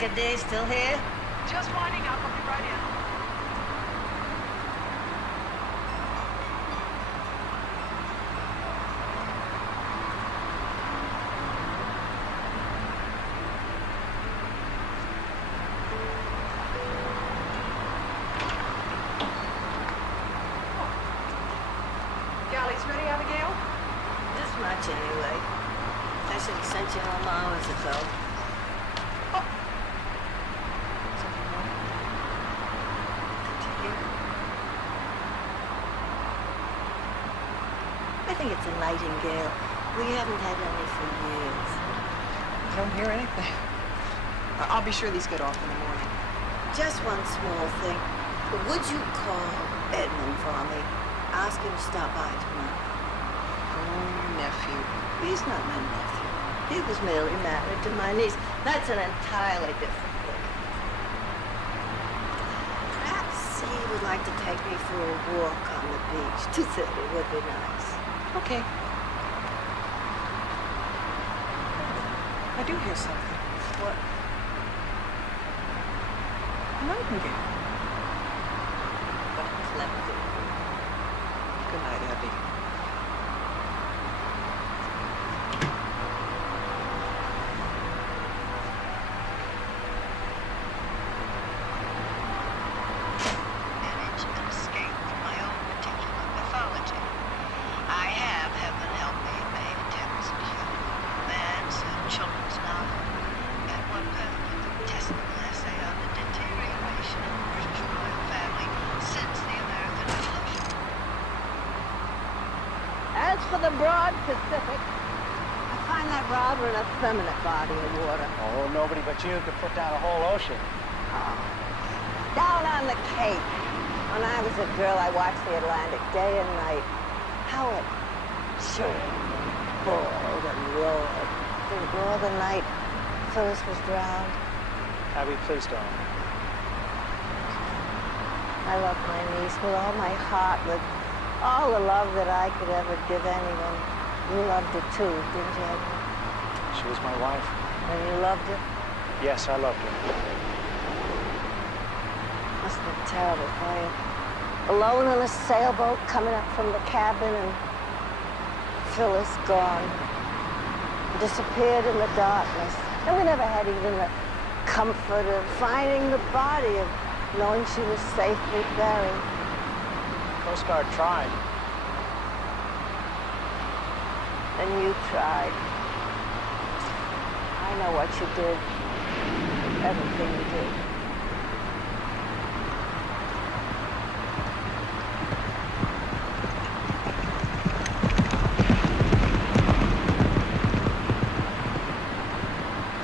like a day still here? Just winding up. I'll be right in. Galley's ready, Abigail? This much, anyway. I should have sent you home hours ago. Oh. Something more? Did you hear? I think it's a nightingale. We haven't had any for years. I don't hear anything. I'll be sure these get off in the morning. Just one small thing. Would you call Edmund for me? Ask him to stop by tomorrow. Oh, nephew. He's not my nephew. He was merely married to my niece. That's an entirely different thing. Perhaps he would like to take me for a walk on the beach. 2:30 would be nice. Okay. I do hear something. What? A nightingale. What a clever thing. Good night, Abby. Manage and escape from my own particular pathology. I have, heaven help me, made attempts at humor, romance, and children's novel, and one perfectly detestable essay on the deterioration of the British royal family since the American Revolution. As for the broad Pacific, I find that rather an effeminate body of water. Oh, nobody but you could put down a whole ocean. Oh. Down on the Cape, when I was a girl, I watched the Atlantic day and night. How it surged, boiled, and roared. Before the night, Phyllis was drowned. Abby, please don't. I love my niece with all my heart, with all the love that I could ever give anyone. You loved her too, didn't you, Edmund? She was my wife. And you loved her? Yes, I loved her. Must have been terrible for you. Alone on a sailboat, coming up from the cabin, and Phyllis gone. Disappeared in the darkness. And we never had even the comfort of finding the body, of knowing she was safely buried. Coast Guard tried. And you tried. I know what you did. Everything you did.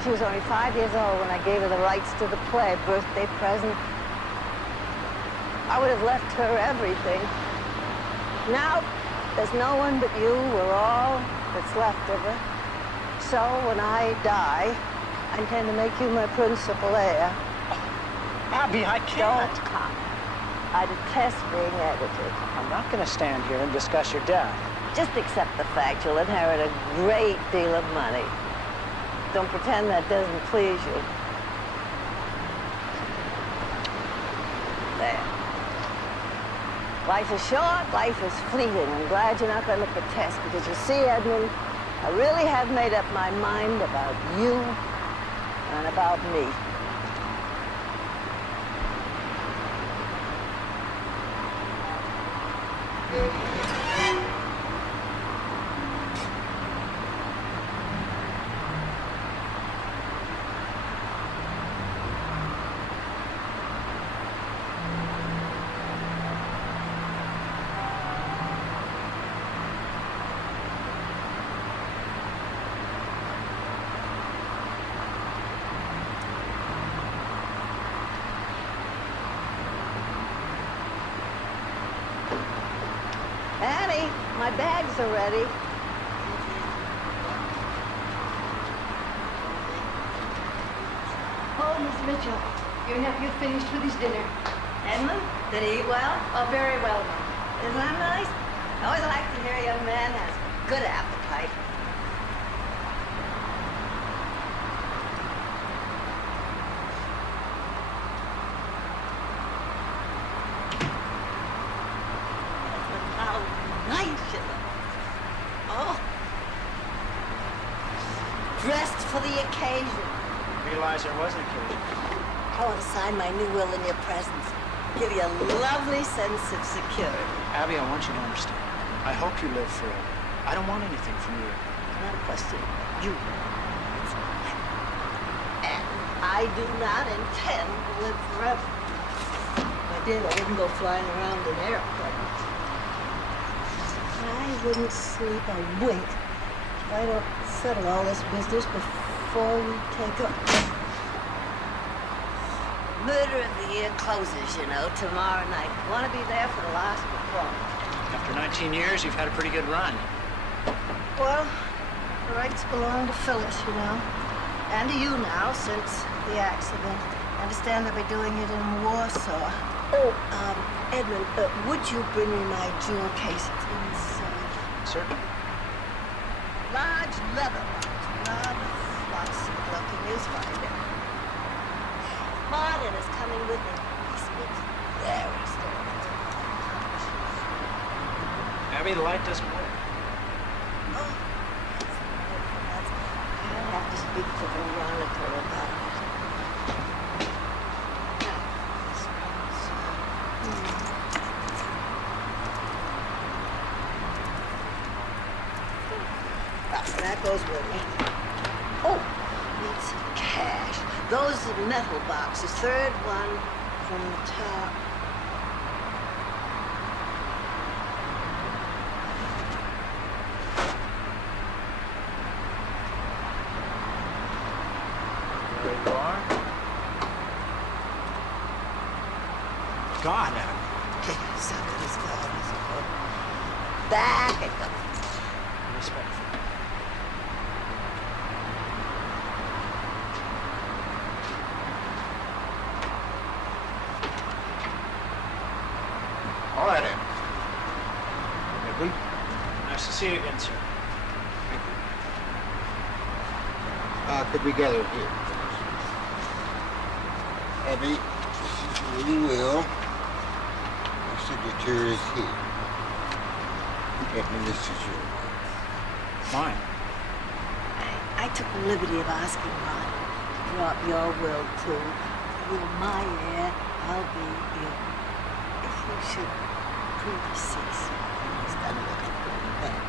She was only 5 years old when I gave her the rights to the play, birthday present. I would have left her everything. Now, there's no one but you. We're all that's left of her. So, when I die, I intend to make you my principal heir. Abby, I can't. Don't comment. I detest being edited. I'm not going to stand here and discuss your death. Just accept the fact you'll inherit a great deal of money. Don't pretend that doesn't please you. There. Life is short, life is fleeting. I'm glad you're not going to protest, because you see, Edmund, I really have made up my mind about you and about me. Annie, my bags are ready. Oh, Miss Mitchell, your nephew finished with his dinner. Edmund, did he eat well? Oh, very well, Mom. Isn't that nice? I always like to hear a young man has good appetite. for the occasion. Realize there was an occasion. I want to sign my new will in your presence. Give you a lovely sense of security. Abby, I want you to understand. I hope you live forever. I don't want anything from you. Not a question. You. It's mine. And I do not intend to live forever. If I did, I wouldn't go flying around in airplanes. I wouldn't sleep a wink if I don't settle all this business before we take up. Murder of the Year closes, you know, tomorrow night. Want to be there for the last performance. After 19 years, you've had a pretty good run. Well, the rights belong to Phyllis, you know. And to you now, since the accident. I understand they'll be doing it in Warsaw. Oh, Edmund, would you bring me my jewel case? It's inside. Certainly. Large leather box, rather flossy looking. You'll find it. Martin is coming with me. He speaks very slowly. Abby, the light doesn't work. Oh, I'll have to speak to Veronica about it. Now, this one's, that goes with me. Oh, need some cash. Those are metal boxes. Third one from the top. There you are. God, Abby. So good as gold, I suppose. Back it goes. Respectful. All right, Ed. Edwin? Nice to see you again, sir. Thank you. Could we gather here? Abby, this is your will. Your signature is here. Edmund, this is your will. Fine. I took the liberty of asking Ron to draw up your will, too. You're my heir, I'll be your. If you should prove deceased, he's done looking good then.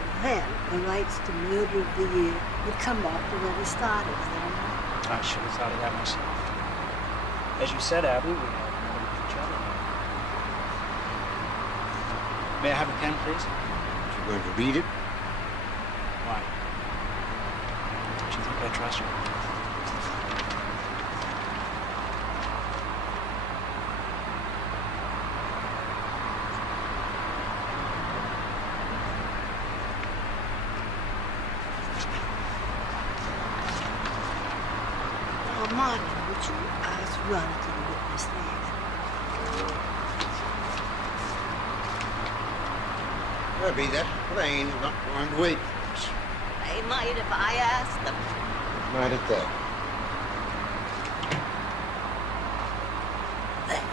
And then the rights to Murder of the Year would come back to where we started, then. I should have thought of that myself. As you said, Abby, we have known each other. May I have a pen, please? You going to read it? Why? Don't you think I trust you? Oh, Martin, would you ask Ron to witness these? Abby, that plane is not going to wait for us. They might if I asked them. Might at that. There,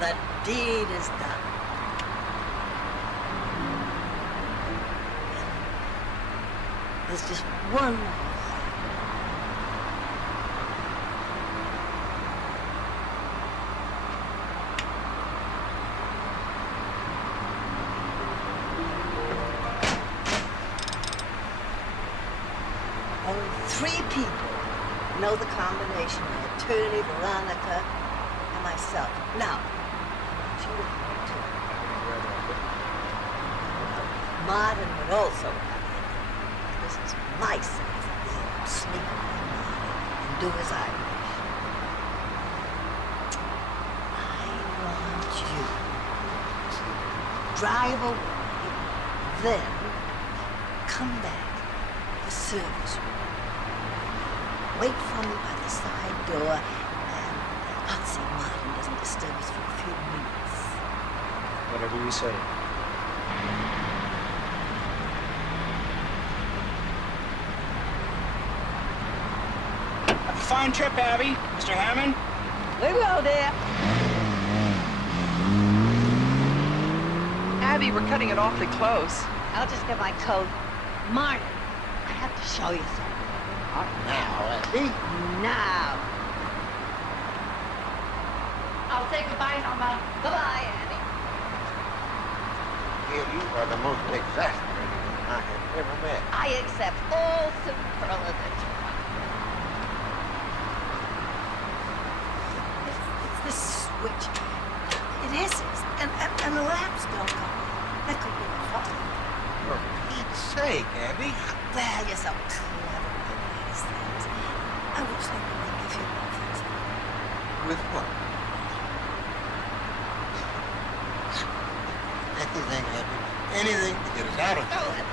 the deed is done. There's just one more thing. Only 3 people know the combination: my attorney, Veronica, and myself. Now, I want you to know too. Martin would also have it. This is my sense of the old sneak around Martin and do as I wish. I want you to drive away, then come back to the service room. Wait for me by the side door, and I'll see Martin doesn't disturb us for a few minutes. Whatever you say. Have a fine trip, Abby. Mr. Hammond? We will, dear. Abby, we're cutting it awfully close. I'll just get my coat. Martin, I have to show you something. Not now, Abby. Now. I'll say goodbye, Mama. Bye-bye, Annie. Gail, you are the most exasperating woman I have ever met. I accept all superlatives. It's the switch. It hisses, and the lamps don't go. That could be a fault. For Pete's sake, Abby. Well, you're so clever with these things. I wish they would give you things. With what? Anything, Abby. Anything to get us out of here.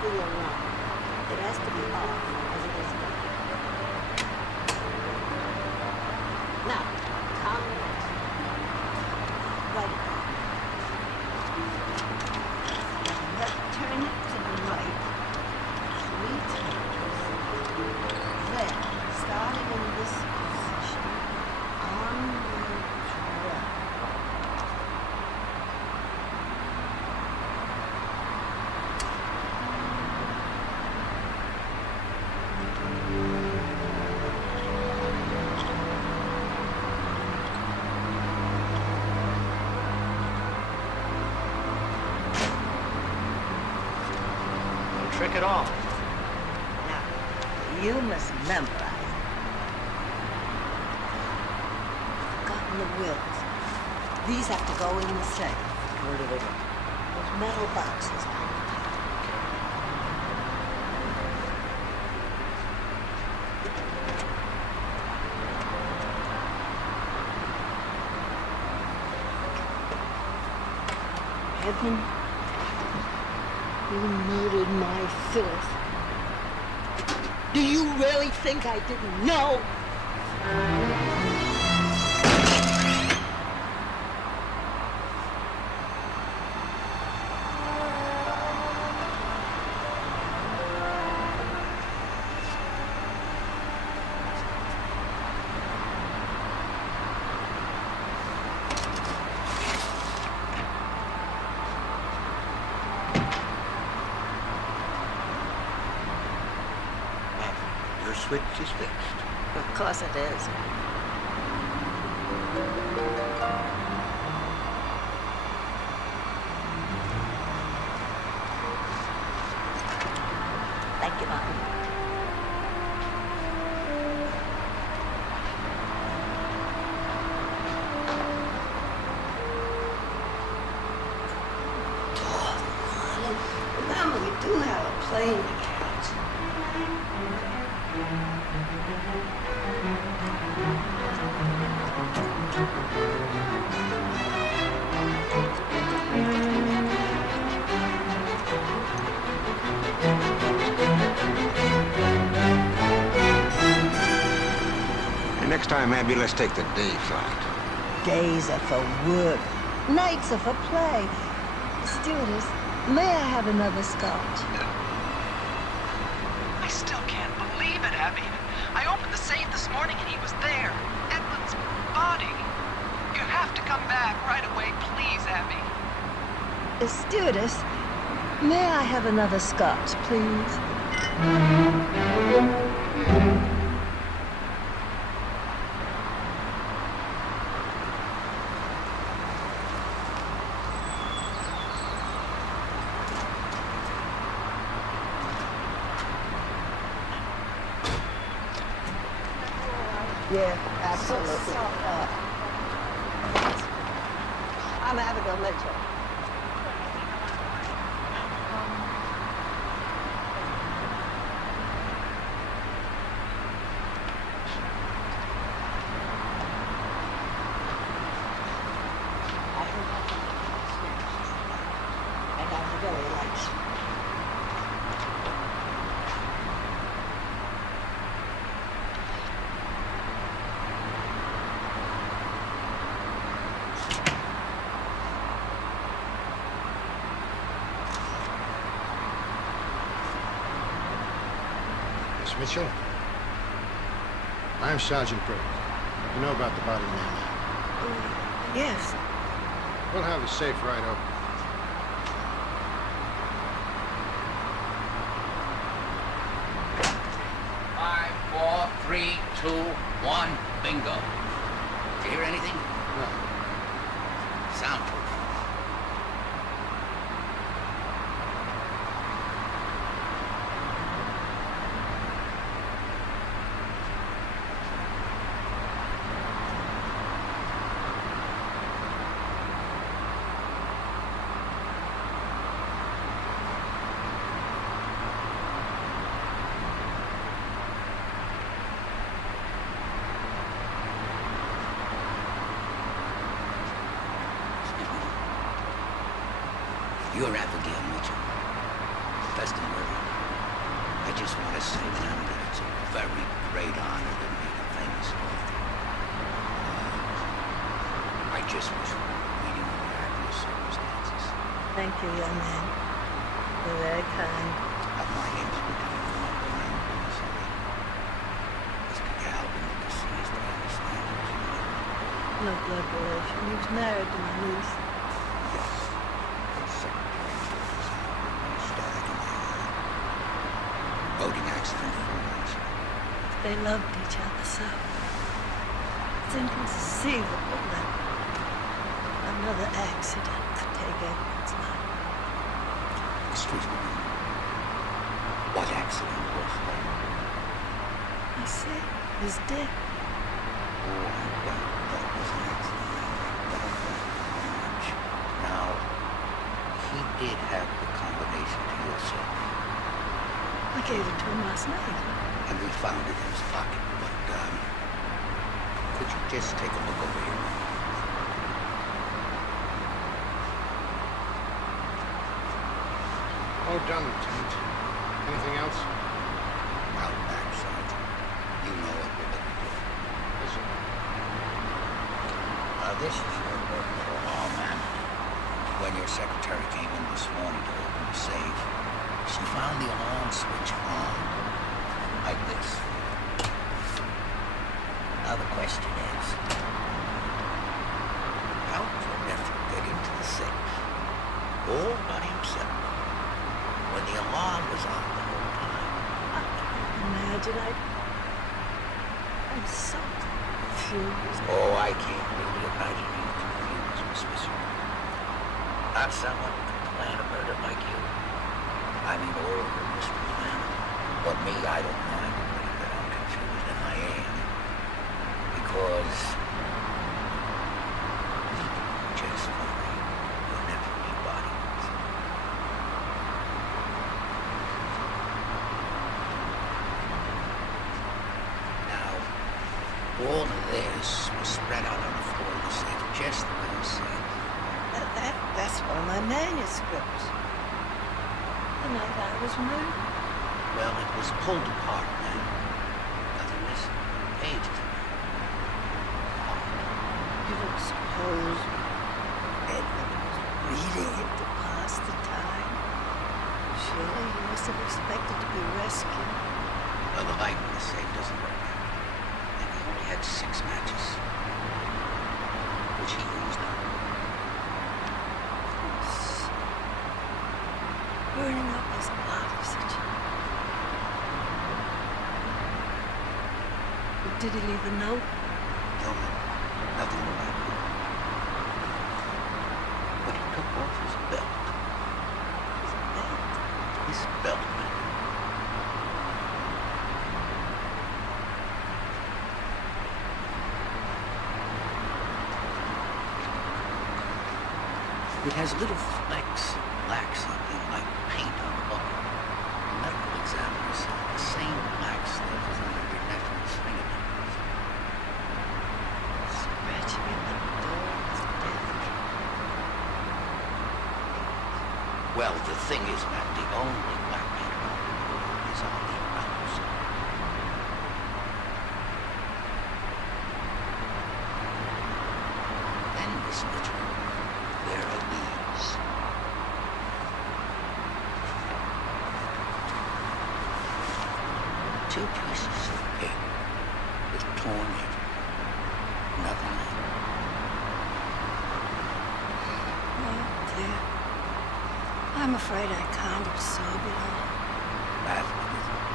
The alarm. It has to be off as it is now. Now, calm down. Right back. Now, turn it to the right 3 times. Then, starting in this position, on the track. Trick at all. Now, you must memorize. Forgotten the wills. These have to go in the safe. Where do they go? Those metal boxes on the top. Heaven, you murdered my Phyllis. Do you really think I didn't know? Your switch is fixed. Of course it is. Thank you, Mom. Remember, we do have a plane to catch. And next time, Abby, let's take the day flight. Days are for work, nights are for play. Stewardess, may I have another scotch? I still can't believe it, Abby. I opened the safe this morning and he was there. Edmund's body. You have to come back right away, please, Abby. Stewardess, may I have another scotch, please? Yeah, absolutely. I'm Abigail Mitchell. I heard that and I'm very late. Miss Mitchell? I'm Sergeant Burke. You know about the body of man. Yes. We'll have the safe right open. Five, four, three, two, one, bingo. Did you hear anything? No. Soundproof. You're Abigail Mitchell, best in murder. I just want to say, ma'am, that it's a very great honor to meet a famous author. I just wish we were meeting under happier circumstances. Thank you, young man. You're very kind. My name's Lieutenant Columbo. Mr. Calvin, the deceased, I understand. No blood relation. He was married to my niece. Yes. Boating accident 4 months ago. They loved each other so. It's inconceivable that another accident could take Edward's life. Excuse me. What accident was that? I said, his death. Oh, I doubt that was an accident. I doubt that very much. Now, he did have the combination to your safe. I gave it to him last night. And we found it in his pocket, but, could you just take a look over here? All done, Lieutenant. Anything else? Out back, Sergeant. You know what we're looking for. Yes, sir. This is your work law, ma'am. When your secretary came in this morning to open the safe, she found the alarm switch on, like this. Now the question is, how did your nephew get into the safe, all by himself, when the alarm was on the whole time? I can't imagine. I'm so confused. Oh, I can't really imagine you confused, Miss Mitchell. Not someone who can plan a murder like you. I mean, or a mystery man. But me, I don't mind admitting that I'm confused, and I am. Because we didn't just find your nephew's body. Now, all of this was spread out on the floor of the safe, just the way you said. That's one of my manuscripts. The night I was murdered. Well, it was pulled apart, man. Nothing missing. Pages. You don't suppose Edward was reading it to pass the time? Surely he must have expected to be rescued. Well, the light in the safe doesn't work. And he only had 6 matches. Which he used up. Burning up his body, such a... But did he leave a note? No, man. Nothing will happen. But he took off his belt. His belt? His belt, man. It has little flecks of black something like paint on the buckle. The medical examiner said the same black stuff is under your neck and fingernails. Scratching at the door is death. Well, the thing is that the only black paint around the door is on the outside. Then, Miss Mitchell, there are these. Two pieces of paper with torn edges. Nothing else. Oh, dear. I'm afraid I can't absorb it all. Baffling, isn't it?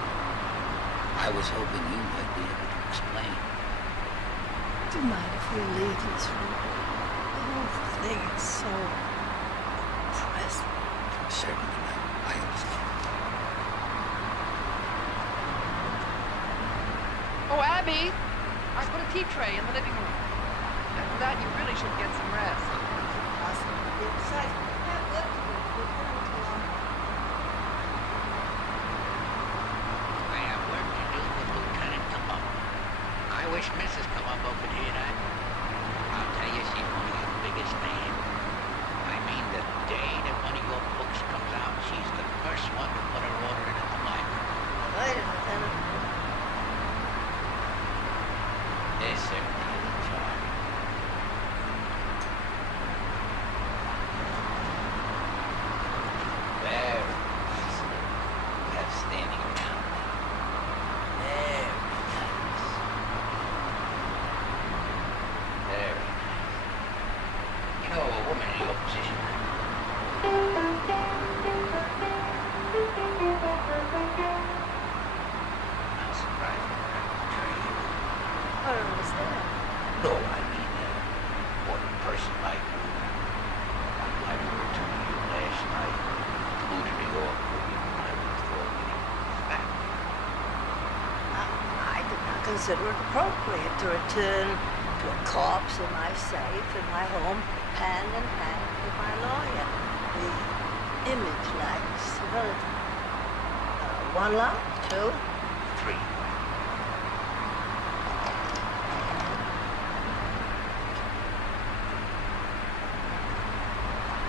I was hoping you might be able to explain. Do you mind if we leave this room? The whole thing is so oppressive. Certainly, ma'am. I understand. Oh, Abby! I put a tea tray in the living room. After that, you really should get some rest. I have work to do with Lieutenant Columbo. I wish Mrs. Columbo could hear that. I'll tell you, she's one of your biggest fans. I mean, the day that one of your books comes out, she's the first one to put her order in at the library. Right, Lieutenant. There's certainly a charge. Very nice. You have standing around. Very nice. Very nice. You know, a woman in your position. I'm surprised at her. I don't understand. No, I mean, one person like you. I were to you last night, flew to New York with you, and I would have thought that he was back. I did not consider it appropriate to return to a corpse in my safe in my home, hand in hand with my lawyer. The image lacks civility. One love, two. Three.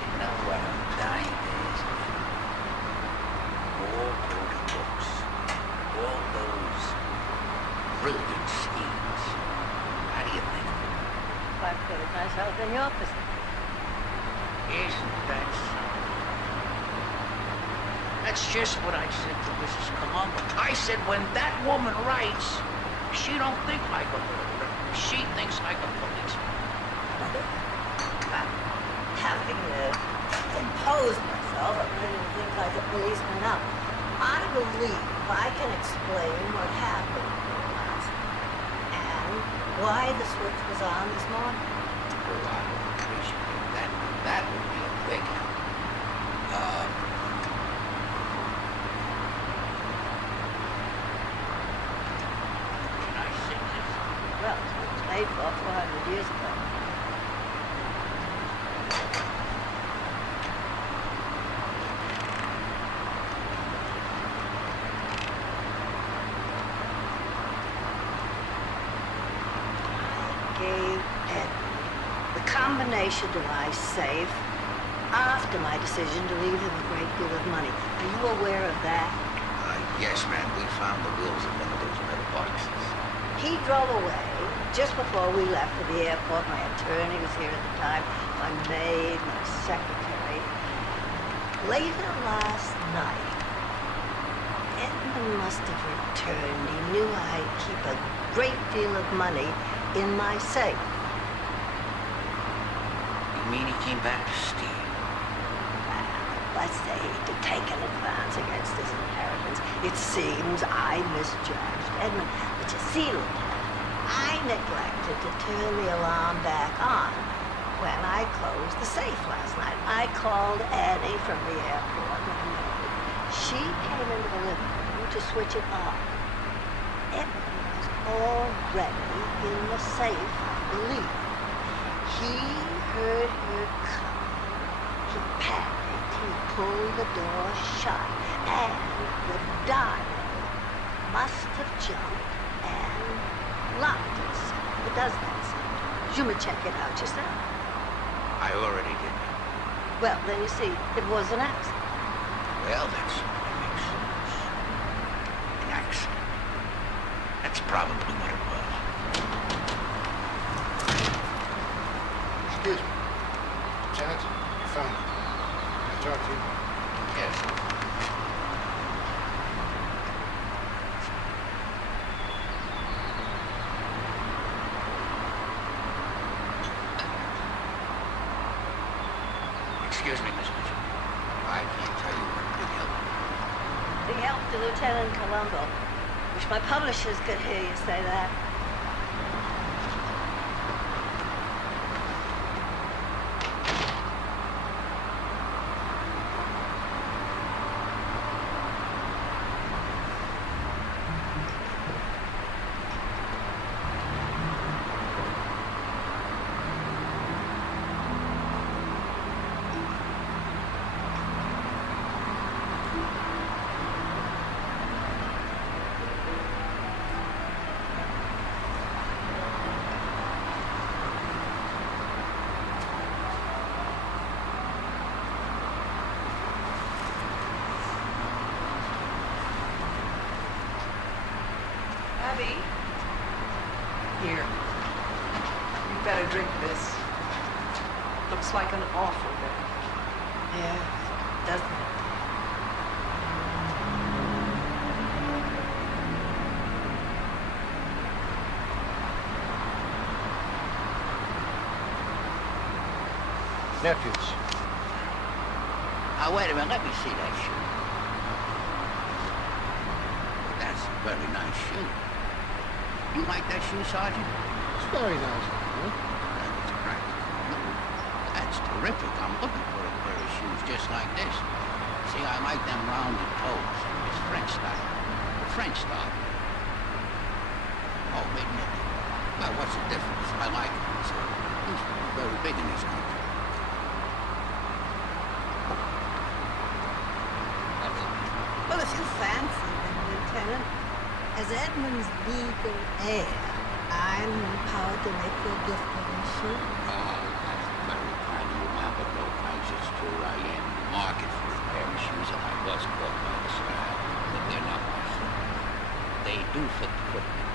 You know what I'm dying to ask you? All those books, all those brilliant schemes, how do you think of them? I put myself in your position. Isn't that something? That's just what I said to Mrs. Columbo. I said, when that woman writes, she don't think like a murderer. She thinks like a policeman. Having imposed myself, I'm ready to think like a policeman now. I believe I can explain what happened last night and why the switch was on this morning. Oh, I would appreciate that. That would be a big help. Can I sing this? Well, it was made for 400 years ago. I gave Edward the combination to my safe after my decision to leave him a great deal of money. Are you aware of that? Yes, ma'am. We found the wheels in one of those metal boxes. He drove away just before we left for the airport. My attorney was here at the time, my maid, my secretary. Later last night, Edmund must have returned. He knew I'd keep a great deal of money in my safe. You mean he came back to steal? Let's say to take an advance against his inheritance. It seems I misjudged Edmund. But you see, Lieutenant, I neglected to turn the alarm back on when I closed the safe last night. I called Annie from the airport. She came into the living room to switch it off. Edmund was already in the safe, I believe. He heard her come he panicked. He pulled the door shut, and the dial must have jumped and locked itself. It does that sometimes. You may check it out yourself. I already did. Well, then you see, it was an accident. Well, that certainly makes sense. An accident. That's probably what it was. Excuse me. Lieutenant, your phone. Can I talk to you? Yes. Excuse me, Miss Mitchell. I can't tell you what big help. Big help to Lieutenant Columbo. Wish my publishers could hear you say that. Abby? Here. You better drink this. Looks like an awful bit. Yeah, doesn't it? Nephews. Now, wait a minute. Let me see that shoe. That's a very nice shoe. You like that shoe, Sergeant? It's very nice. Huh? That's right. That's terrific. I'm looking for a pair of shoes just like this. See, I like them rounded toes. It's French style. The French style. Oh, wait a minute. Well, what's the difference? I like it. It's very big in this country. Well, if you fancy them, Lieutenant, as Edmund's legal heir, I'm empowered to make you a gift of these shoes. Oh, that's very kind of you, ma'am, but no thanks. It's true. I am in the market for a pair of shoes, and I was caught by the style. But they're not my fault. They do fit the footprint.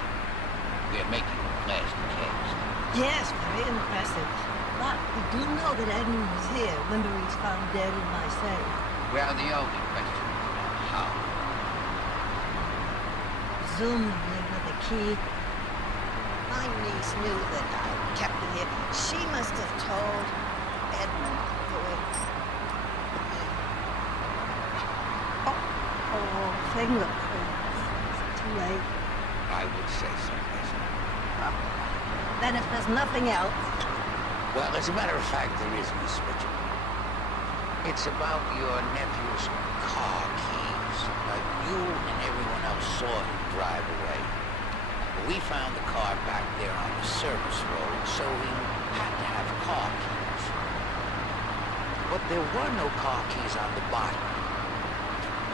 We're making a plastic cast. Yes, very impressive. But we do know that Edmund was here when he was found dead in my safe. Well, the only question is how. Presumably with a key. My niece knew that I kept it here. She must have told Edmund the way. Oh, fingerprints. It's too late. I would say so, yes. Then if there's nothing else, Well, as a matter of fact, there is, Miss Mitchell. It's about your nephew's car keys. You and everyone else saw him drive away. We found the car back there on the service road, so he had to have car keys. But there were no car keys on the bottom.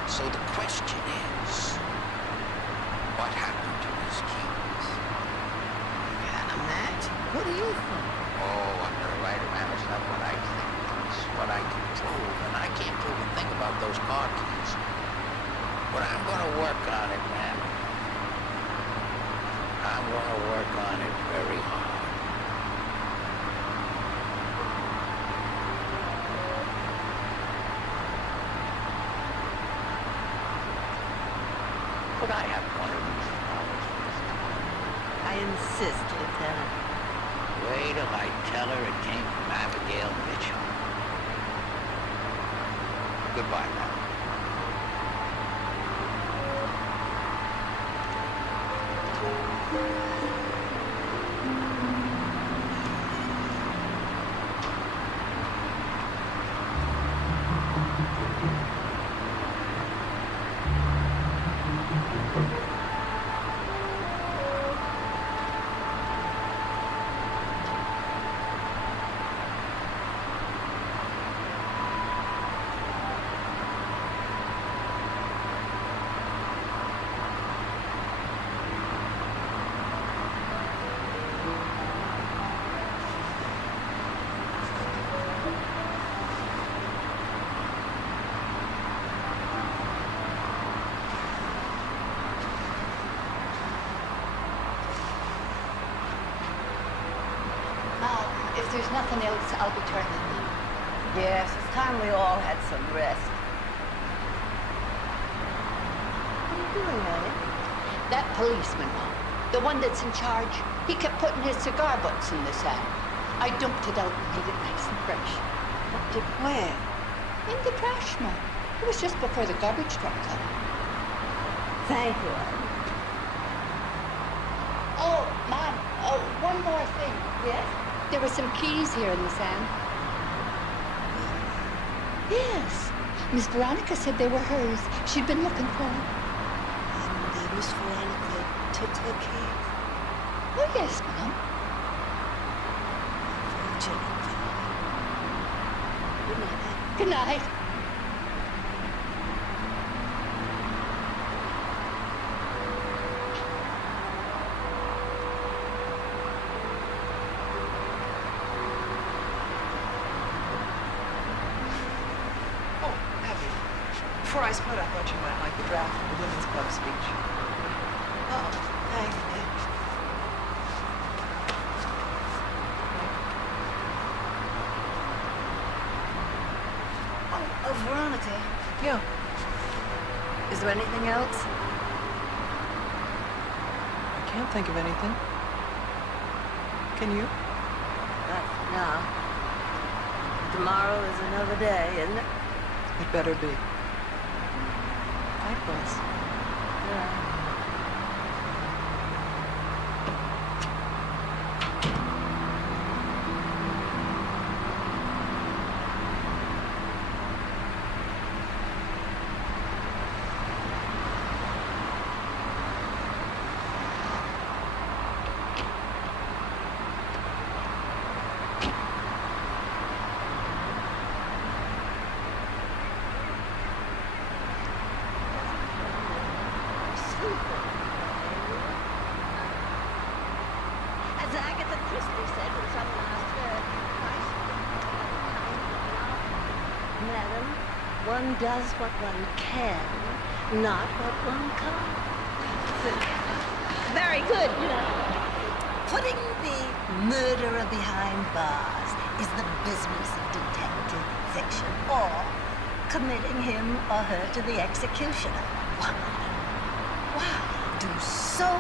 So the question is, what happened to his keys? can't imagine. What do you think? Oh, I'm gonna write it, man. It's not what I think. It's what I can prove. And I can't prove a thing about those car keys. But I'm gonna work on it, man. I'm gonna work on it very hard. Could I have one of these flowers? I insist, Lieutenant. Wait till I tell her it came from Abigail Mitchell. Goodbye now. there's nothing else, I'll be turning in. Yes, it's time we all had some rest. What are you doing, Ellie? That policeman, Mom, the one that's in charge, he kept putting his cigar butts in the sand. I dumped it out and made it nice and fresh. Where? In the trash, Mom. It was just before the garbage truck come. Thank you, Ellie. Oh, Mom, one more thing. Yes? There were some keys here in the sand. Yes. Miss Veronica said they were hers. She'd been looking for them. And Miss Veronica took her keys? Oh, yes, Mom. Fortunate. Good night. Good night. Oh, Abby. Before I split, I thought you might like the draft of the Women's Club speech. Oh, thanks, Ed. Oh, Veronica. Yeah. Is there anything else? I can't think of anything. Can you? Not now. Tomorrow is another day, isn't it? It better be. Night, boss. Yeah. As Agatha Christie said when someone asked her, why she didn't have time for love. Madam, one does what one can, not what one can't. Very good, you know. Putting the murderer behind bars is the business of detective fiction, or committing him or her to the executioner. Why do so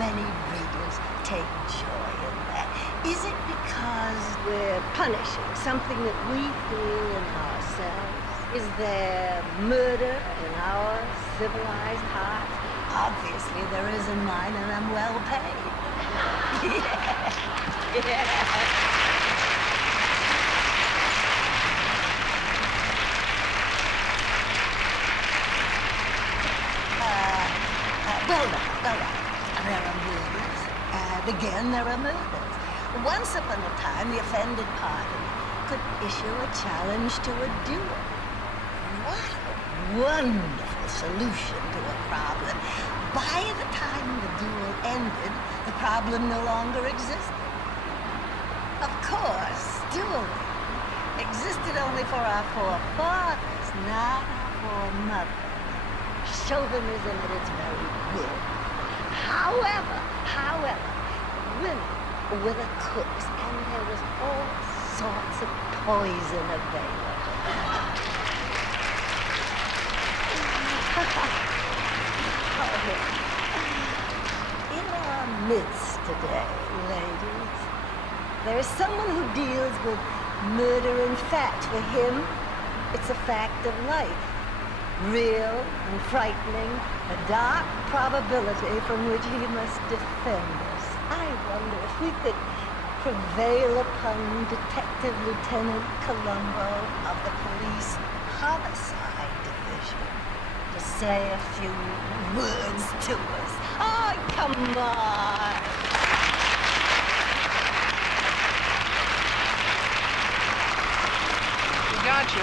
many readers take joy in that? Is it because we're punishing something that we feel in ourselves? Is there murder in our civilized hearts? Obviously there is in mine, and I'm well paid. Yeah. Well, there are murders, and again there are murders. Once upon a time, the offended party could issue a challenge to a duel. What a wonderful solution to a problem. By the time the duel ended, the problem no longer existed. Of course, dueling existed only for our forefathers, not our foremothers. Chauvinism at its very will. However, women were the cooks, and there was all sorts of poison available. In our midst today, ladies, there is someone who deals with murder in fact. For him, it's a fact of life. Real and frightening, a dark probability from which he must defend us. I wonder if we could prevail upon Detective Lieutenant Columbo of the Police Homicide Division to say a few words to us. Oh, come on! We got you.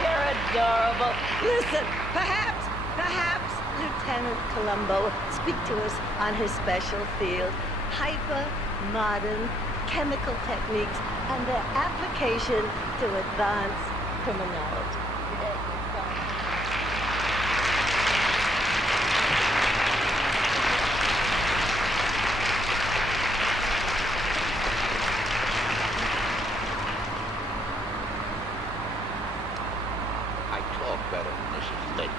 You're adorable. Listen, perhaps Perhaps Lieutenant Columbo speak to us on his special field, hyper-modern chemical techniques and their application to advanced criminology. I talk better when this is lit.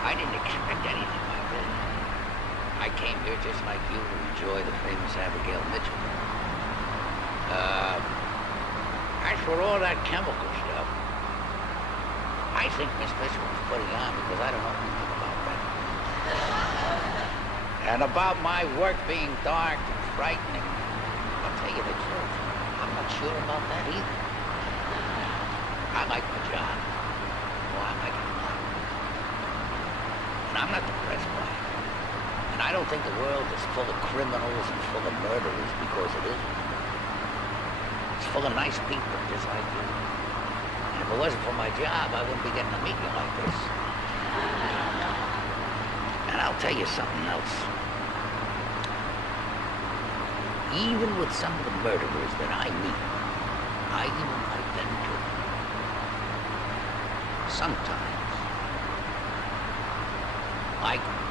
I didn't expect anything like this. I came here just like you to enjoy the famous Abigail Mitchell. As for all that chemical stuff, I think Miss Mitchell was putting on because I don't know anything about that. And about my work being dark and frightening, I'll tell you the truth, I'm not sure about that either. I like my job. Well, I like it a lot. And I'm not depressed by it. And I don't think the world is full of criminals and full of murderers because it isn't. It's full of nice people just like you. And if it wasn't for my job, I wouldn't be getting a meeting like this. And I'll tell you something else. Even with some of the murderers that I meet, I even like them too. Sometimes, like them,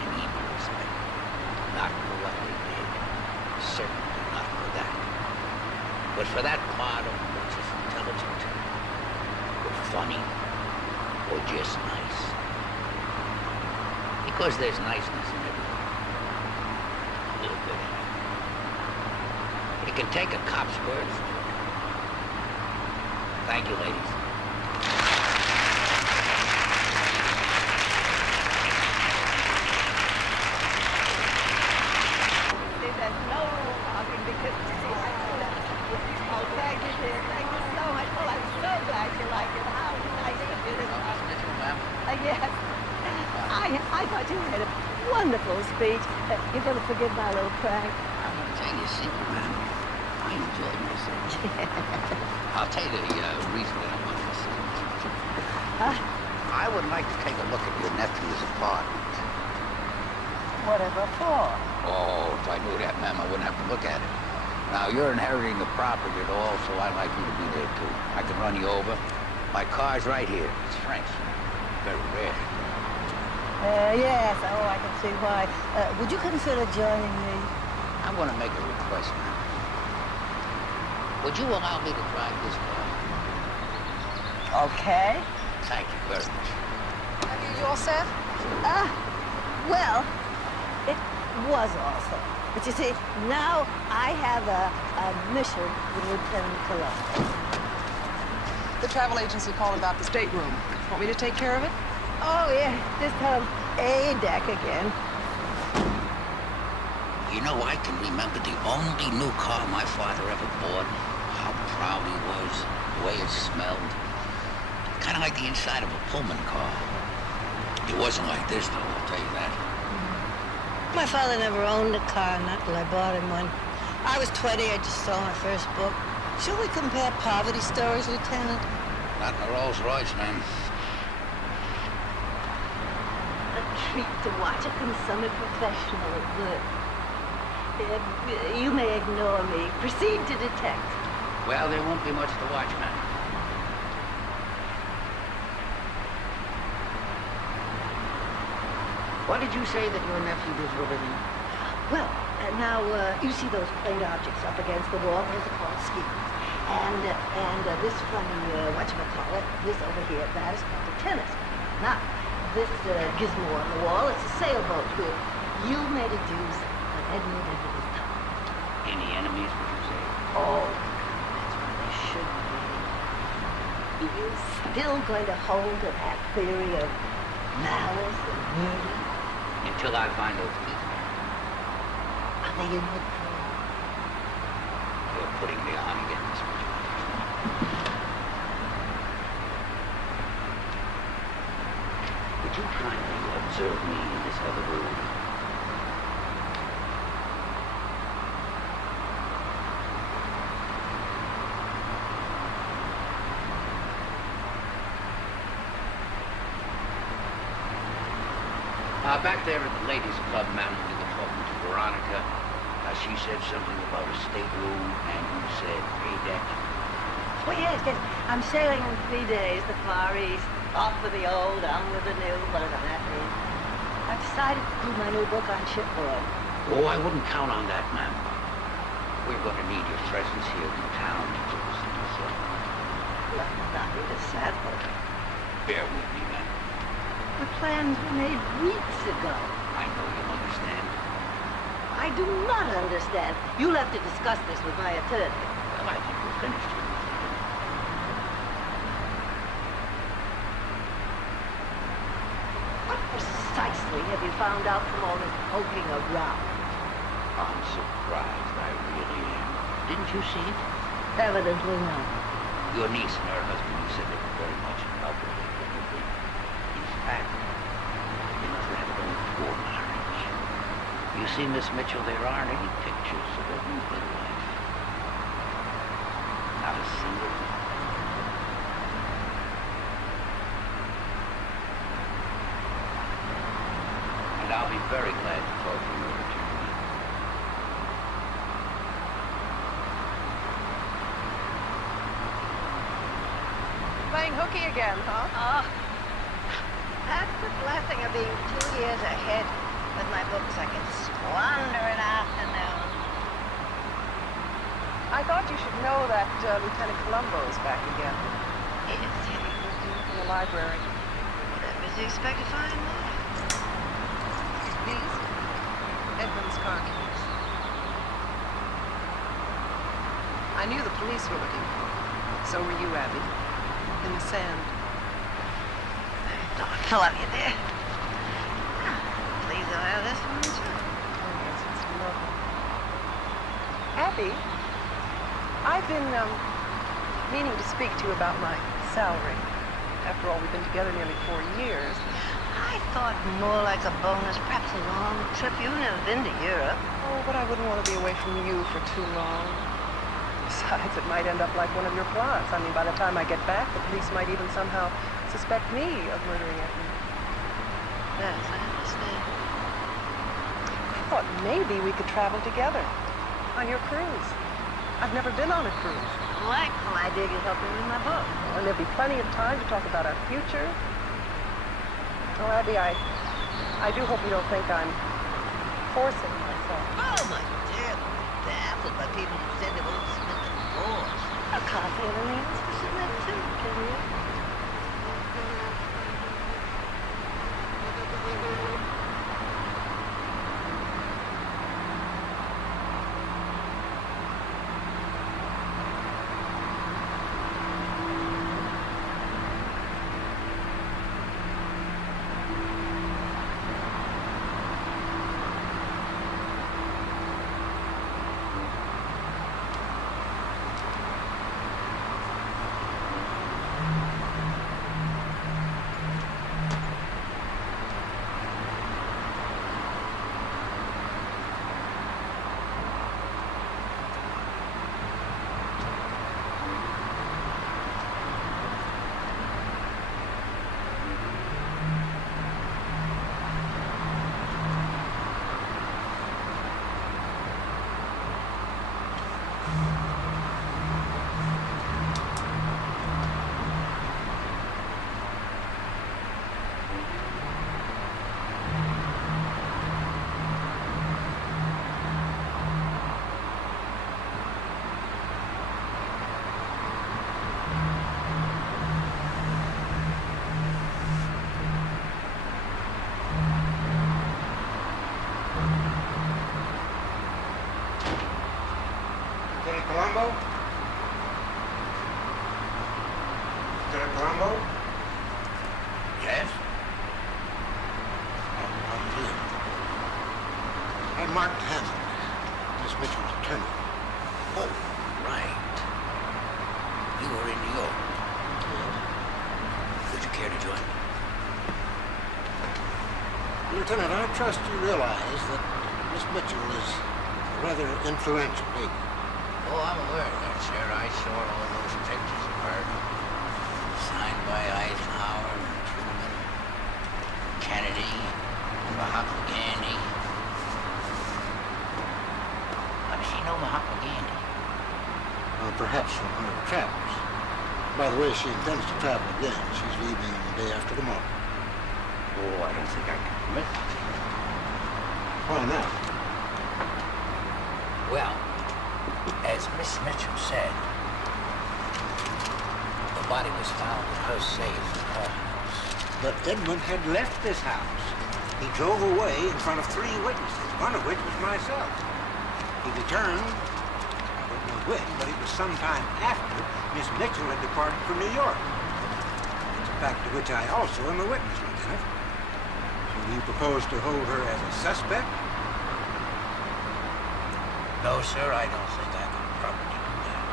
in evil respect, not for what they did, certainly not for that, but for that part of them which is intelligent, or funny, or just nice. Because there's niceness in everyone. A little bit of it. It can take a cop's word for it. Thank you, ladies. There's no talking because oh, thank you, dear. Thank you so much. Oh, I'm so glad you like it. How nice of you. Miss Mitchell, ma'am. Yes. I thought you had a wonderful speech. You're going to forgive my little prank. I'm going to tell you a secret, ma'am. I enjoyed myself. I'll tell you the reason that I wanted to see you. I would like to take a look at your nephew's apartment. Whatever for? Oh, if I knew that, ma'am, I wouldn't have to look at it. Now, you're inheriting the property at all, so I'd like you to be there, too. I can run you over. My car's right here. It's French. Very rare. Yes. Oh, I can see why. Would you consider joining me? I'm going to make a request, ma'am. Would you allow me to drive this car? Okay. Thank you very much. You all set? Well, it was also. But you see, now I have a mission with Lieutenant Columbo. The travel agency called about the stateroom. Want me to take care of it? Oh, yeah. Just tell him A deck again. You know, I can remember the only new car my father ever bought. How proud he was, the way it smelled. Kind of like the inside of a Pullman car. It wasn't like this, though, I'll tell you that. My father never owned a car, not till I bought him one. I was 20, I just saw my first book. Shall we compare poverty stories, Lieutenant? Not in a Rolls Royce, ma'am. A treat to watch a consummate professional at work. You may ignore me. Proceed to detect. Well, there won't be much to watch, ma'am. What did you say that your nephew did for a living? Well, now, you see those plate objects up against the wall? Those are called skis. And this funny, whatchamacallit, this over here, that is called a tennis. Now, this gizmo on the wall, it's a sailboat wheel. You may deduce that Edmund ended his time. Any enemies, would you say? Oh, that's what they should be. Are you still going to hold to that theory of malice and murder? Until I find those teeth. Are they in the drawer? You're putting me on again, Miss Mitchell. Would you kindly observe me in this other room? Back there at the ladies' club, ma'am, we were talking to Veronica. She said something about a stateroom, and you said a deck. Oh, yes, yes. I'm sailing in 3 days, the Far East. Off with the old, on with the new, whatever that means. I've decided to do my new book on shipboard. Oh, I wouldn't count on that, ma'am. We're going to need your presence here in town to put this into effect. Not even a sample. Bear with me, ma'am. The plans were made weeks ago. I know you'll understand. I do not understand. You'll have to discuss this with my attorney. Well, I think we're finished here. What precisely have you found out from all this poking around? I'm surprised, I really am. Didn't you see it? Evidently not. Your niece and her husband, you said they were very much in love with each other. In fact, they must have had it before marriage. You see, Miss Mitchell, there aren't any pictures of their newly life. Not a single one. And I'll be very glad to talk to you over to you. Playing hooky again, huh? Oh, that's the blessing of being 2 years ahead with my books. I can squander an afternoon. I thought you should know that Lieutenant Columbo is back again Is he? in the library. Whatever does he expect to find there? These? Edmund's car keys. I knew the police were looking for them. So were you, Abby. In the sand. Thoughtful of you, dear. Please I'll have this one, too. Oh, yes, it's lovely. Abby, I've been, meaning to speak to you about my salary. After all, we've been together nearly 4 years. I thought more like a bonus, perhaps a long trip. You've never been to Europe. Oh, but I wouldn't want to be away from you for too long. Besides, it might end up like one of your plots. I mean, by the time I get back, the police might even somehow suspect me of murdering Edmund. Yes, I understand. I thought maybe we could travel together on your cruise. I've never been on a cruise. Delightful idea to help me with my book. And there'll be plenty of time to talk about our future. Oh, Abby, I do hope you don't think I'm forcing myself. Oh, my dear, baffled by people who said they won't submit to divorce. A coffee and an answer to submit to, can you? Lieutenant Columbo? Lieutenant Columbo? Yes? I'm here. I'm Mark Hammond, Miss Mitchell's attorney. Oh, right. You were in New York. Would you care to join me? Lieutenant, I trust you realize that Miss Mitchell is a rather influential lady. Oh, I'm aware of that, sir. I saw all those pictures of her. Signed by Eisenhower and Truman, Kennedy, Mahapagani. How does she know Mahapagani? Perhaps from her travels. By the way, she intends to travel again. She's leaving the day after tomorrow. Oh, I don't think I can commit. Why not? Well, as Miss Mitchell said, the body was found in her safe in her house. But Edmund had left this house. He drove away in front of 3 witnesses, one of which was myself. He returned, I don't know when, but it was sometime after Miss Mitchell had departed for New York. It's a fact to which I also am a witness, Lieutenant. So do you propose to hold her as a suspect? No, sir, I don't think I can properly do that.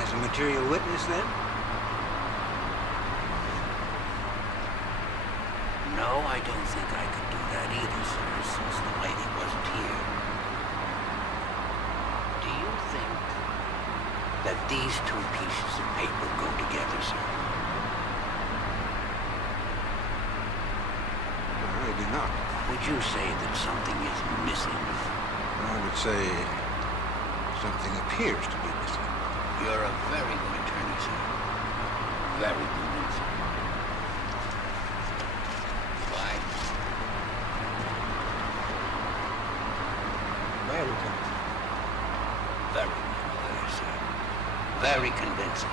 As a material witness, then? No, I don't think I could do that either, sir, since the lady wasn't here. Do you think that these 2 pieces of paper go together, sir? I do not. Would you say that something is missing? I would say something appears to be missing. You're a very good attorney, sir. Very convincing. Why? Why, Lieutenant? Very good lawyer, sir. Very convincing.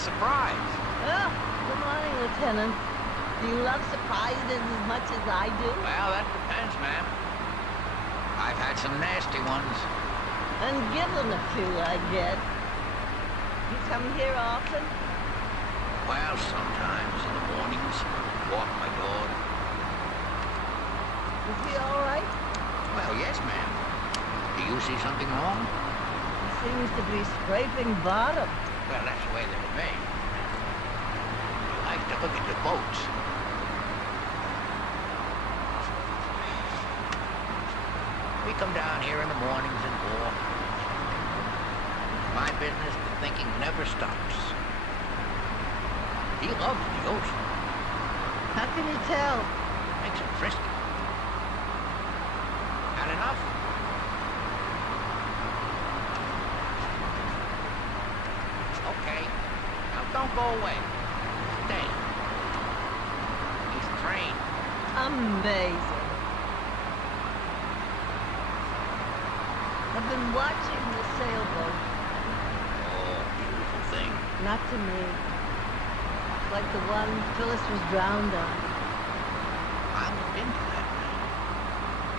surprise. Oh, good morning, Lieutenant. Do you love surprises as much as I do? Well, that depends, ma'am. I've had some nasty ones. And given a few, I guess. You come here often? Well, sometimes in the mornings, walk my dog. Is he all right? Well, yes, ma'am. Do you see something wrong? He seems to be scraping bottom. Well, that's the way that it may. You like to look at the boats. We come down here in the mornings and walk. My business, the thinking never stops. He loves the ocean. How can you tell? Makes him frisky. Had enough? Okay. Now don't go away. Stay. He's trained. Amazing. I've been watching the sailboat. Oh, beautiful thing. Not to me. Like the one Phyllis was drowned on. I looked into that man.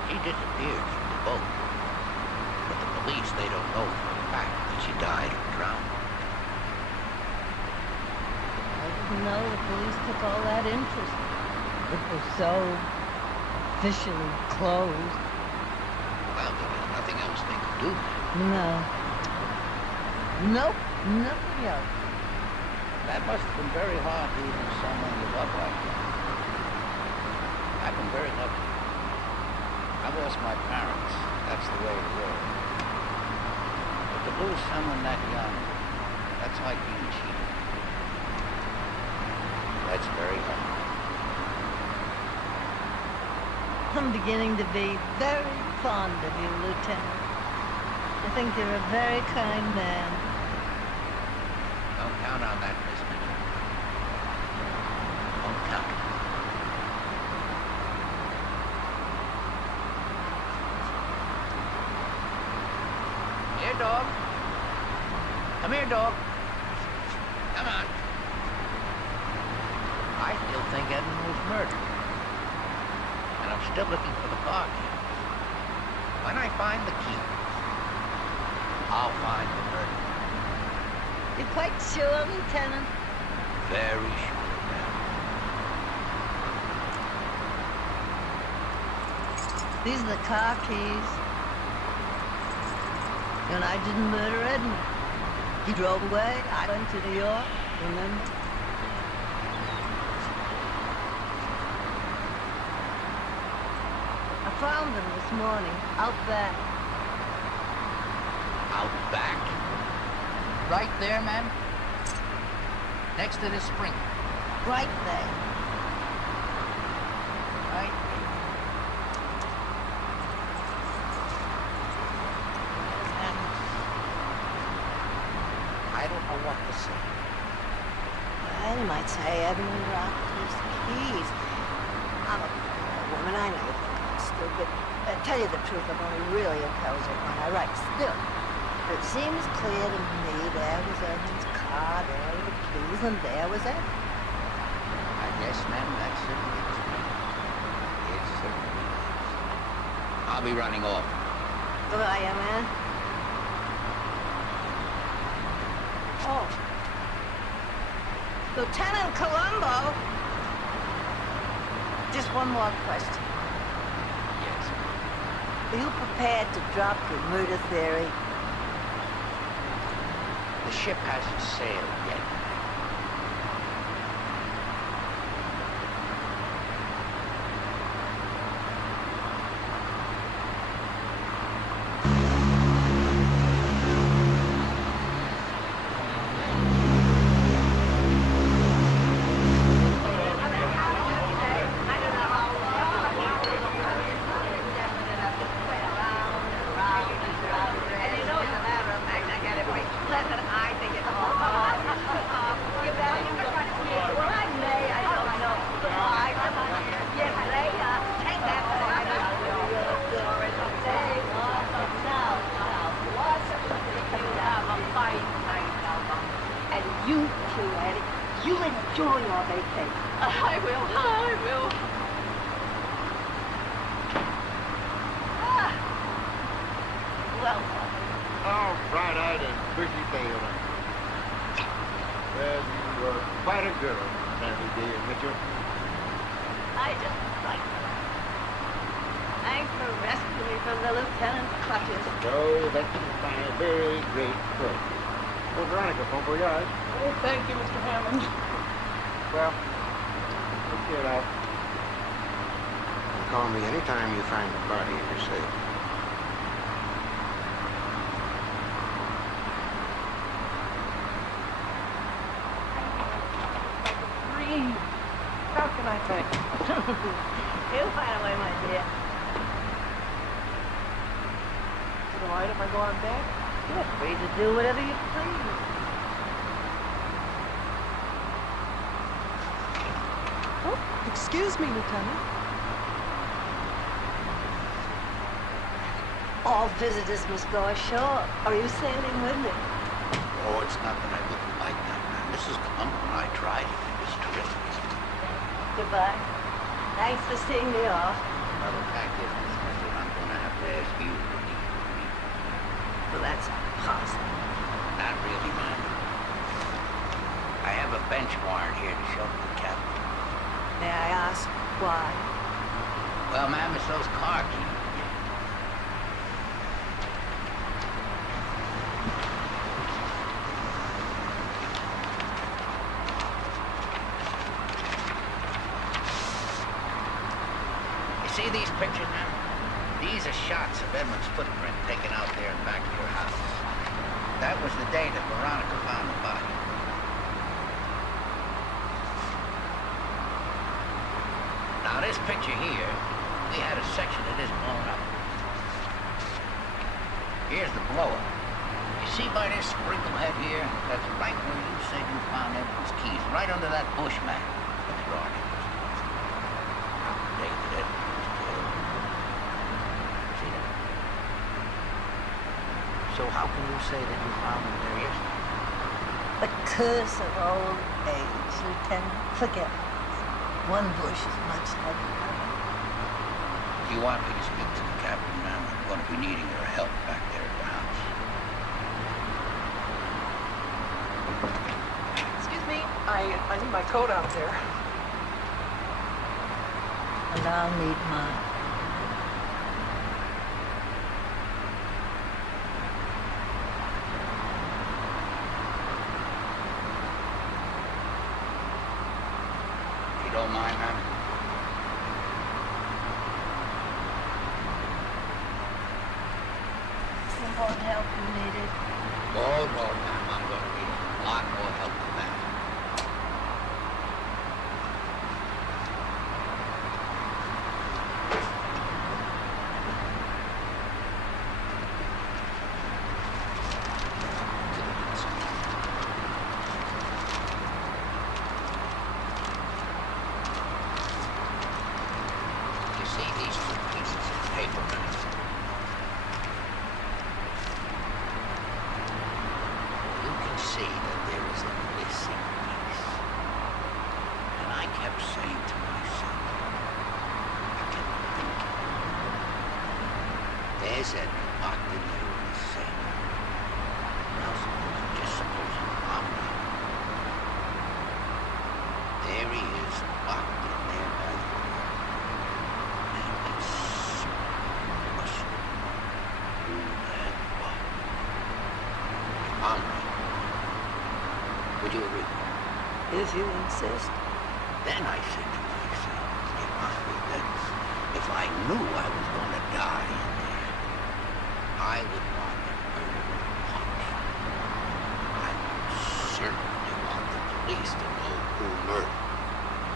She disappeared from the boat. But the police, they don't know for a fact that she died or drowned. I didn't know the police took all that interest. It was so officially closed. Well, there was nothing else they could do. No. Nope, nothing else. That must have been very hard losing someone you love like that. I've been very lucky. I lost my parents. That's the way it was. But to lose someone that young, that's like being cheated. That's very hard. I'm beginning to be very fond of you, Lieutenant. I think you're a very kind man. Don't count on that, Miss Mitchell. Don't count on it. Here, dog. Come here, dog. Come on. I still think Edmund was murdered. And I'm still looking for the car keys. When I find the key, I'll find the murderer. You're quite sure, Lieutenant? Very sure, ma'am. These are the car keys. And I didn't murder Edmund. He drove away. I went to New York, remember? I found them this morning, out back. Out back? Right there, ma'am? Next to the spring. Right there. Right there. And I don't know what to say. Well, you might say Edmund dropped his keys. I'm a woman, I know you think I'm stupid. Tell you the truth, I'm only really intelligent when I write. Still, it seems clear to me there was Edmund's car, there were the keys, and there was Edmund. I guess, ma'am, that certainly is right. It certainly is. I'll be running off. Goodbye, young man. Oh. Lieutenant Columbo. Just one more question. Yes. Are you prepared to drop your murder theory? The ship hasn't sailed yet. You too, Addie. You enjoy your vacation. I will. Ah. Well, Oh, bright-eyed and bushy-tailed. Well, you were quite a girl, Sandy dear, Mitchell. I just like her. Thanks for rescuing me from the lieutenant's clutches. So that's my very great friend. Well, Veronica, bon voyage. Oh, thank you, Mr. Hammond. Well, let's get out. Call me anytime you find the body of your safe. Breathe. How can I thank you? He'll find a way, my dear. Is it all right if I go on deck? You're free to do whatever you please. Oh, excuse me, Lieutenant. All visitors must go ashore. Are you sailing with me? Oh, it's not that I wouldn't like that, man. Mrs. Columbo and I tried it. It was terrific. Goodbye. Thanks for seeing me off. Well, the fact is, Miss Smith, I'm going to have to ask you to leave with me. Well, that's impossible. Not really, man. I have a bench warrant here to show to the captain. May I ask why? Well, ma'am, it's those car keys. See these pictures, man? These are shots of Edmund's footprint taken out there in back of your house. That was the day that Veronica found the body. Now, this picture here, we had a section of this blown up. Here's the blow-up. You see by this sprinkle head here? That's right where you said you found Edmund's keys, right under that bush, man. That's right. David Edmund. So how can you say that you found him there yesterday? The curse of old age, Lieutenant. Forget it. One bush is much like another. If you want me to speak to the captain, ma'am, I'm going to be needing your help back there at the house. Excuse me. I need my coat out there. And I'll need mine. If you don't mind, ma'am. Some more help you needed? Oh, no, ma'am. I'm going to need a lot more help than that. You see these two pieces of paper, ma'am? You can see that there is a missing piece. And I kept saying to myself, I kept thinking, there's Edmund locked in there in the safe. Now just supposing I'm not. There he is, locked in there by the door. And it's must who that was. I'm right. Would you agree? If you insist. Then I said to myself, if I knew I was going to die in there, I would want the murderer punished. I would certainly want the police to know who murdered.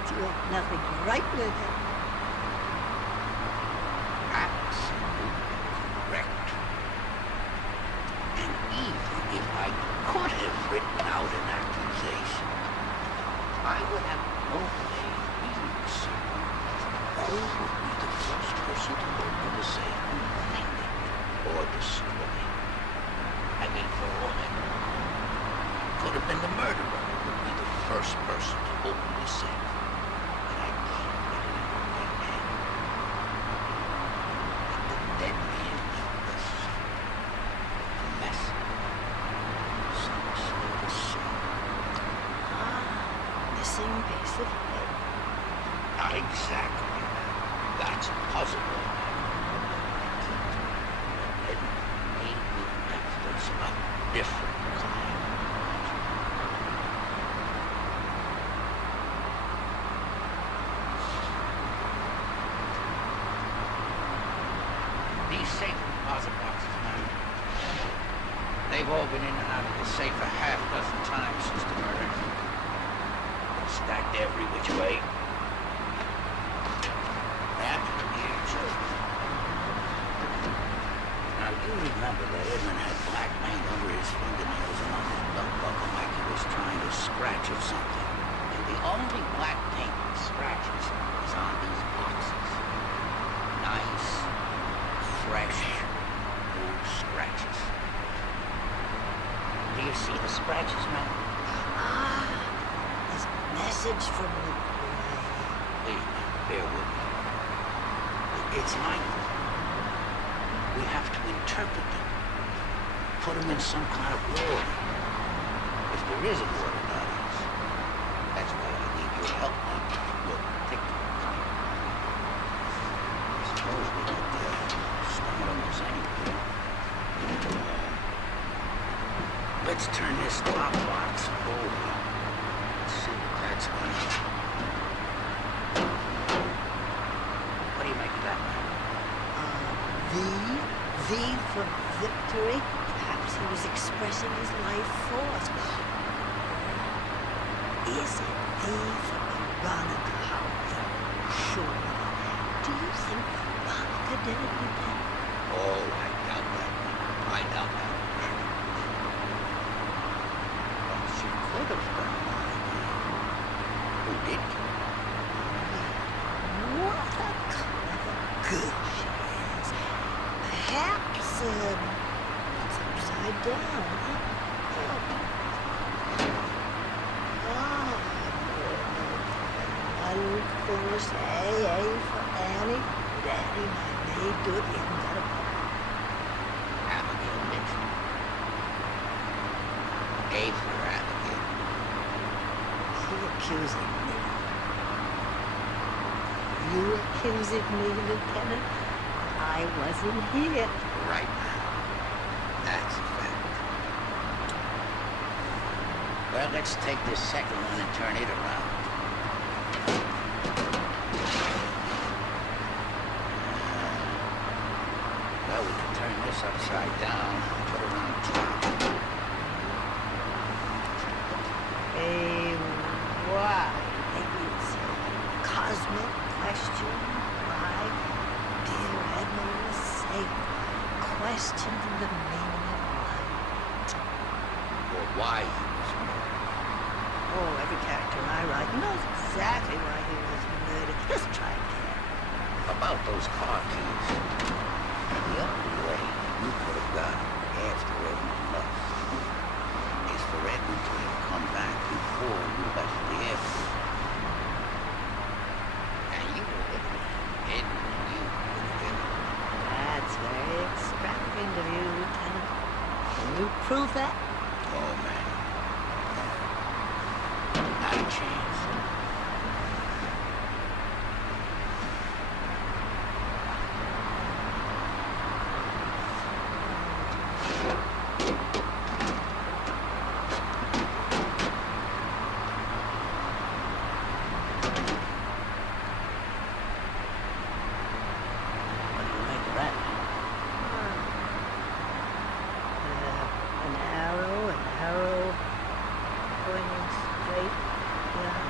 You have nothing right with it. Absolutely correct. And even if I could have written out an accusation, I would have no way of being certain who would be the first person to open the safe and find it or destroy it. I mean, for all I know, could have been the murderer. first person to open the safe. And I can't let it into my head that the dead man's the message. Some sort of sin. Missing piece of paper. Not exactly. That's a puzzle. It made me think there's a different kind. These safe deposit boxes, man. They've all been in and out of the safe a half dozen times since the murder. Stacked every which way. After years. Now you remember that Edmund had black paint under his fingernails and on his belt buckle like he was trying to scratch at something. And the only black paint that scratches is on these boxes. Nice, fresh, old scratches. Do you see the scratches, man? His message from the grave. Please, bear with me. It's like we have to interpret them, put them in some kind of order. If there is an order, that is. That's why I need your help on your particular kind. I suppose we could start almost anywhere. Let's turn this top box over. Let's see what that's about. What do you make of that, man? V for victory. Perhaps he was expressing his life force. Is it V for Veronica? Sure. Do you think Veronica did it, Lieutenant? Oh, I doubt that. I doubt that. Well, she could have done that. Who did kill her? What a clever girl she is. Perhaps it's upside down, huh? Unfinished A for Annie. Daddy, my maid, do it. You haven't got a book. Abigail Mitchell. A for Abigail. You accusing me? You accusing me, Lieutenant? I wasn't here. Right now. That's a fact. Well, let's take this second one and turn it around. Well, we can turn this upside down and put it on top. Why? Maybe it's a cosmic question. Why, dear Edmund was safe, questioning the meaning of life. Or why he was murdered. Oh, every character I write knows exactly why he was murdered. Just try again. About those car keys. The only way you could have got after Edmund left is for Edmund to have come back before you left the airport. And you were with me. Edmund and you were together. That's very extravagant of you, Lieutenant. Can you prove that? Oh, man. Not a chance. What do you make of that? An arrow pointing straight down.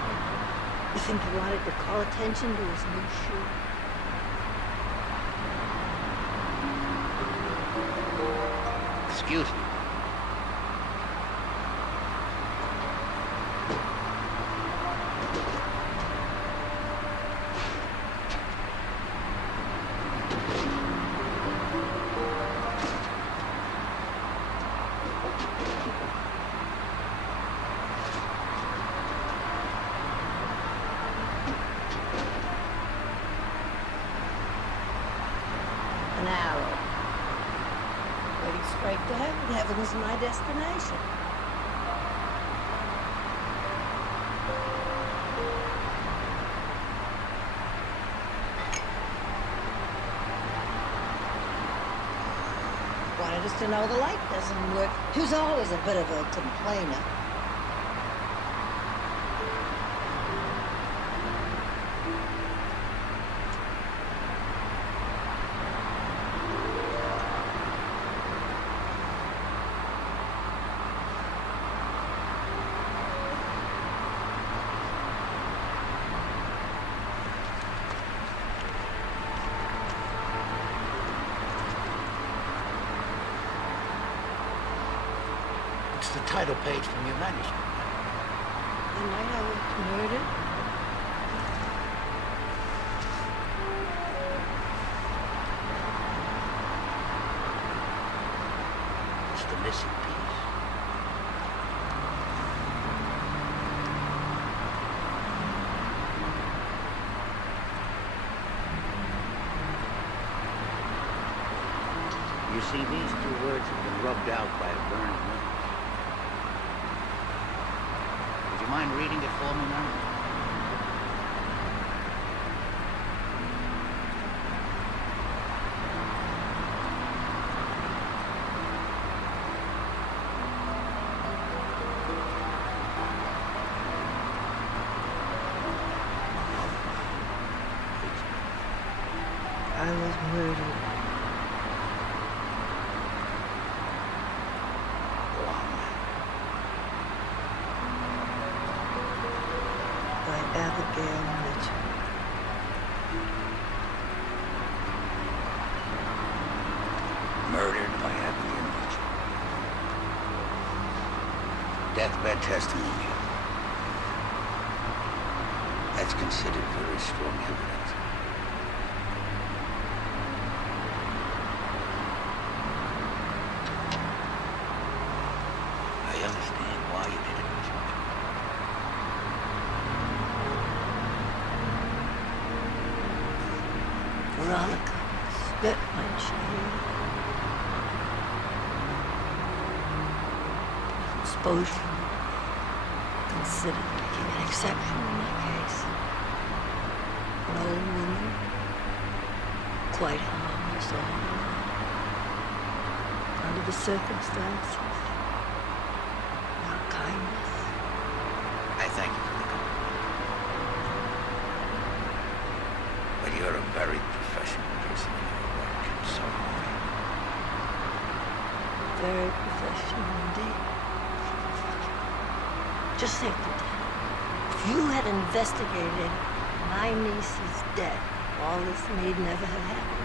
You think he wanted to call attention to his new shoe? Excuse me. straight to heaven. Heaven's my destination. Wanted us to know the light doesn't work. He was always a bit of a complainer. It's the title page from your manuscript. The night I was murdered. It's the missing piece. You see, these two words have been rubbed out by a burn of nose. Would you mind reading it for me now? I was murdered. Go on, By Abigail Mitchell. Murdered by Abigail Mitchell. Deathbed testimony. That's considered very strong evidence. I understand why you did it, Miss Mitchell. Veronica spit when she exposure considered making an exception in my case. An old woman, quite harmless all in all. Under the circumstances, without kindness. I thank you for the compliment. But you're a very professional person in your work, and so am I. Very professional indeed. Just think, Lieutenant, if you had investigated my niece's death, all this need never have happened.